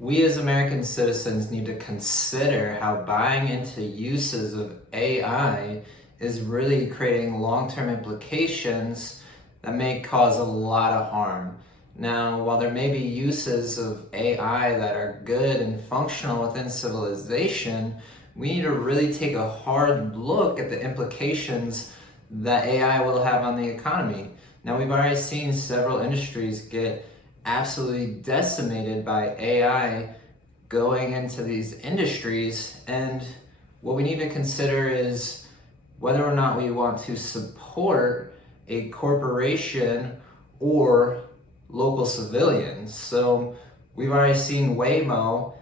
We as American citizens need to consider how buying into uses of AI is really creating long-term implications that may cause a lot of harm. Now, while there may be uses of AI that are good and functional within civilization, we need to really take a hard look at the implications that AI will have on the economy. Now, we've already seen several industries get absolutely decimated by AI going into these industries, and what we need to consider is whether or not we want to support a corporation or local civilians. So we've already seen Waymo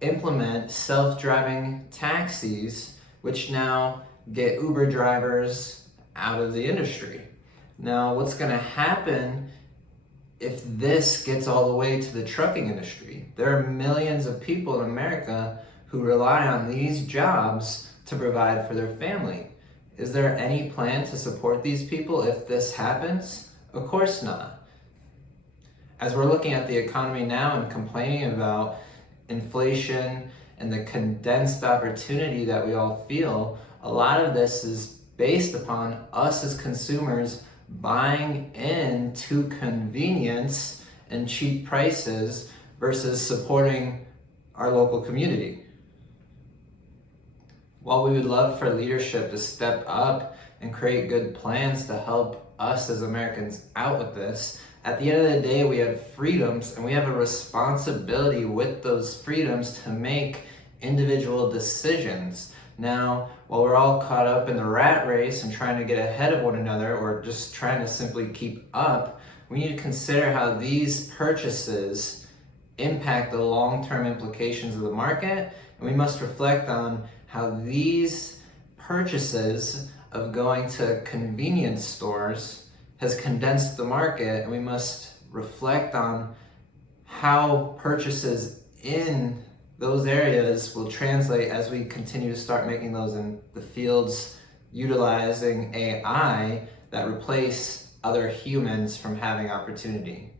implement self-driving taxis, which now get Uber drivers out of the industry. Now, what's going to happen if this gets all the way to the trucking industry? There are millions of people in America who rely on these jobs to provide for their family. Is there any plan to support these people if this happens? Of course not. As we're looking at the economy now and complaining about inflation and the condensed opportunity that we all feel, a lot of this is based upon us as consumers buying into convenience and cheap prices versus supporting our local community. While we would love for leadership to step up and create good plans to help us as Americans out with this, at the end of the day, we have freedoms and we have a responsibility with those freedoms to make individual decisions. Now, while we're all caught up in the rat race and trying to get ahead of one another or just trying to simply keep up, we need to consider how these purchases impact the long-term implications of the market, and we must reflect on how these purchases of going to convenience stores has condensed the market, and we must reflect on how purchases in those areas will translate as we continue to start making those in the fields utilizing AI that replace other humans from having opportunity.